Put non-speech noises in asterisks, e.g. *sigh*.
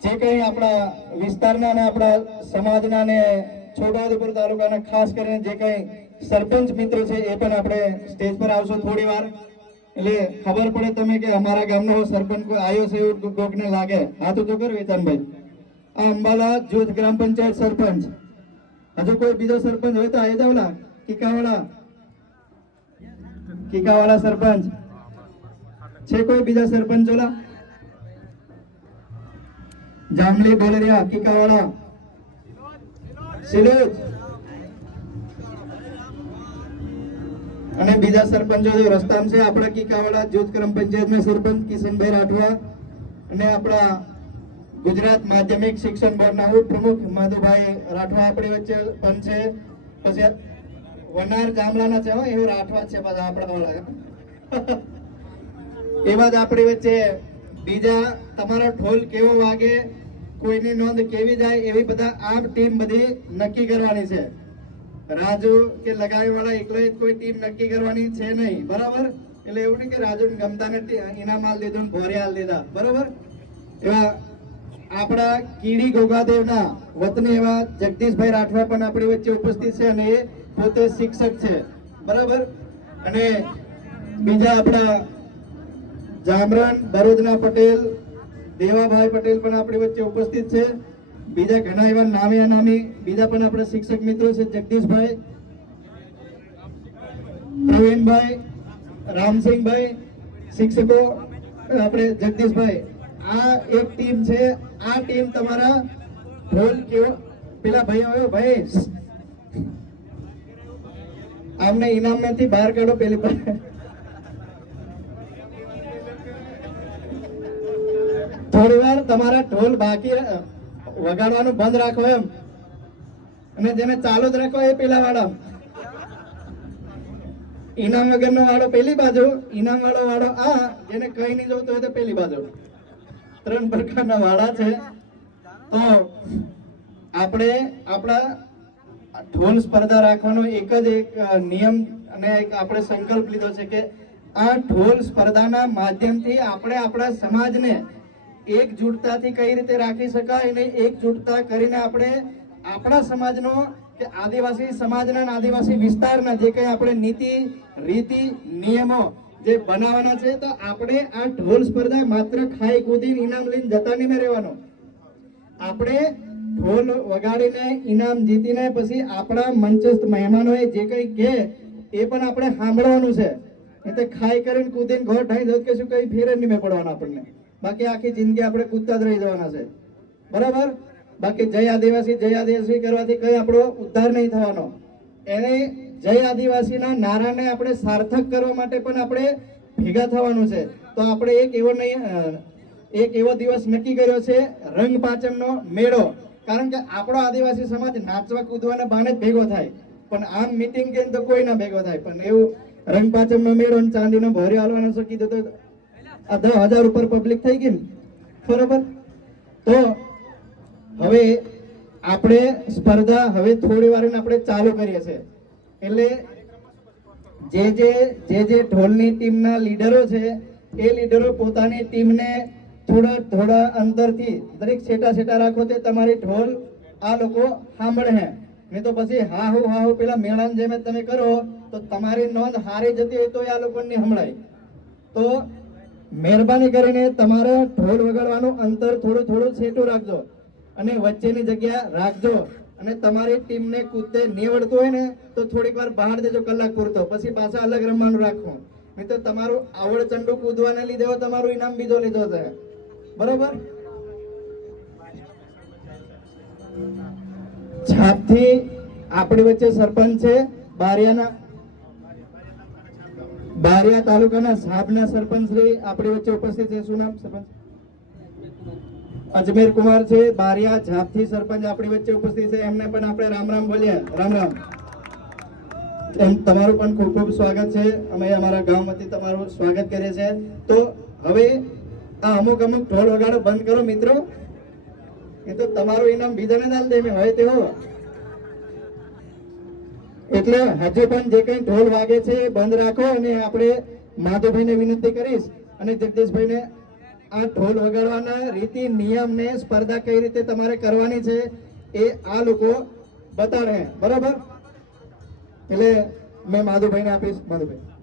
જે કંઈ આપણા વિસ્તારના અને આપણા સમાજના ને છોટાઉદેપુર તાલુકાના ખાસ કરીને જે કંઈ સરપંચ મિત્રો છે એ પણ આપણે સ્ટેજ પર આવશો થોડી વાર. એટલે ખબર પડે તમે કે અમારા ગામનો સરપંચ કોઈ આવ્યો છે એવું કોકને લાગે. હા તો કરો વેતનભાઈ આ અંબાલા જૂથ ગ્રામ પંચાયત સરપંચ. હજુ કોઈ બીજો સરપંચ હોય તો આવી જાવલા કીકાવાળા. કીકાવાળા સરપંચ. છે કોઈ બીજા સરપંચોલા જામલી બોલરિયા કીકાવાળા સિલોજ અને બીજા સરપંચો જે રસ્તામાં છે, આપણા કિકાવાળા જૂથ ગ્રામ પંચાયતના સરપંચ કિશનભાઈ રાઠવા અને આપણા ગુજરાત માધ્યમિક શિક્ષણ બોર્ડના ઉપપ્રમુખ માધુભાઈ રાઠવા આપણી વચ્ચે પણ છે. પછી વનાર ગામડાના છે હો, એવો રાઠવા છે બધા આપણા *laughs* એવા જ આપણી વચ્ચે બીજા તમારો ઢોલ કેવો વાગે, કોઈની નોંધ કેવી જાય, એવી બધા આ ટીમ બધી નક્કી કરવાની છે. રાજુ કે લગાવી વાળા એકલો કોઈ ટીમ નક્કી કરવાની છે નહીં, બરાબર? એટલે એવું નહીં કે રાજુ ગમતા ને ઇનામ હાલ દીધું ને ભોરે આલ દીધા, બરાબર? એવા આપણા કીડી ગોગાદેવના વતની એવા જગદીશભાઈ રાઠવા પણ આપણી વચ્ચે ઉપસ્થિત છે અને એ પોતે શિક્ષક છે, બરાબર? અને બીજા આપણા જામરણ બરોદના પટેલ, દેવાભાઈ પટેલ પણ આપણી વચ્ચે ઉપસ્થિત છે. બીજા ઘણા એવા નામે અનામી બીજા પણ આપણા શિક્ષક મિત્રો છે, જગદીશભાઈ, પ્રવીણભાઈ, રામસિંહભાઈ, શિક્ષકો, આપણે જગદીશભાઈ, આ એક ટીમ છે, આ ટીમ તમારા ઢોલ કેવો? પેલા ભાઈ આવ્યો, ભાઈ, આમને ઇનામમાંથી બહાર કાઢો, પેલી થોડી વાર તમારા ઢોલ બાકી વગાડવાનું બંધ રાખો એમ. અને જેને ચાલુ જ રાખો એ પેલા વાળા. ઇનામ વગરનો વાળો પેલી બાજુ ઇનામ વાળો વાળો આ, જેને કઈ નહીં જોતું હોય તો પેલી બાજુ. ત્રણ પ્રકારના વાળા છે. તો આપણે આપણા ઢોલ સ્પર્ધા રાખવાનો એક જ એક નિયમ અને એક આપણે સંકલ્પ લીધો છે કે આ ઢોલ સ્પર્ધાના માધ્યમથી આપણે આપણા સમાજને એકજૂટતાથી કઈ રીતે રાખી શકાય અને એકજૂટતા કરીને આપણે આપણા સમાજનો કે આદિવાસી સમાજના આદિવાસી વિસ્તારના જે કંઈ આપણે નીતિ, રીતિ, નિયમો જે બનાવવાના છે, તો આપણે આ ઢોલ સ્પર્ધા માત્ર ખાઈ કૂદીને ઇનામ લઈને જતા નહીં રહેવાનો. આપણે ઢોલ વગાડીને ઇનામ જીતીને પછી આપણા મંચસ્થ મહેમાનોએ જે કંઈ કહે એ પણ આપણે સાંભળવાનું છે. તો ખાઈ કરીને કૂદીને ઘર ઢાઈ જત કે શું કઈ ફેર નહીં મેં પડવાના આપણને. બાકી આખી જિંદગી આપણે કૂદતા જ રહી જવાના છે. બરાબર? બાકી જય આદિવાસી જય આદિવાસી કરવાથી કઈ આપણો ઉદ્ધાર નહીં થવાનો. એને જય આદિવાસીના નારાને આપણે સાર્થક કરવા માટે પણ આપણે ભેગા થવાનું છે. તો આપણે એક એવો એક એવો દિવસ નક્કી કર્યો છે, રંગ પાંચમનો મેળો. કારણ કે આપણો આદિવાસી સમાજ નાચવા કૂદવાના બહાને જ ભેગો થાય. પણ આમ મીટિંગ કે તો કોઈ ના ભેગો થાય. પણ એવું રંગ પાંચમનો મેળો અને ચાંદીનો ભોર્યો હાલવાનો શું કીધું તો આ દસ હજાર ઉપર પબ્લિક થઈ ગઈ બરોબર? તો હવે આપણે સ્પર્ધા હવે થોડી વાર આપણે ચાલુ કરીએ છીએ. એટલે જે જે જે જે ઢોલની ટીમના લીડરો છે, એ લીડરો પોતાની ટીમને થોડા થોડા અંતરથી દરેક છેટા છેટા રાખો તે તમારી ઢોલ આ લોકો સાંભળે. હે નહીં તો પછી હા હું હા હું, પેલા મેળાની જેમ તમે કરો, તો તમારી નોંધ હારી જતી હોય તો આ લોકોને સંભળાય. તો મહેરબાની કરીને તમારે ઢોલ વગાડવાનું અંતર થોડું થોડું છેટું રાખજો અને વચ્ચેની જગ્યા રાખજો. અને તમારી ટીમને કૂદતે નીવડતું હોય ને, તો થોડીક વાર બહાર દેજો કલાક પૂરતો. પછી પાછા અલગ રમવાનું રાખો. નહીં તો તમારું આવડ ચંડુ કૂદવાને લીધે તમારું ઇનામ બીજો લીધો છે. બરોબર? છાપથી આપણી વચ્ચે સરપંચ છે, બારિયાના બારિયા તાલુકાના સાબના સરપંચ શ્રી આપણી વચ્ચે ઉપસ્થિત છે. શું નામ સરપંચ? અજમેર કુમાર છે. બારિયા ઝાપથી સરપંચ આપણી વચ્ચે ઉપસ્થિત છે. એમને પણ આપણે રામ રામ બોલ્યા રામ રામ. એમ તમારું પણ ખૂબ ખૂબ સ્વાગત છે. અમે અમારા ગામમાંથી તમારું સ્વાગત કરીએ છીએ. તો હવે આ અમુક અમુક ઢોલ વગાડો બંધ કરો મિત્રો. એ તો તમારું ઇનામ બીજાને દાલ દે મેં હોય તેવો એટલે હજુ પણ જે કંઈ ઢોલ વાગે છે એ બંધ રાખો અને આપણે માધવભાઈને વિનંતી કરીશ અને જગદીશભાઈને આ ઢોલ વગાડવાના રીતિ નિયમ ને સ્પર્ધા કઈ રીતે તમારે કરવાની છે એ આ લોકો બતાડે. બરાબર? એટલે મેં માધુભાઈને આપીશ. માધુભાઈ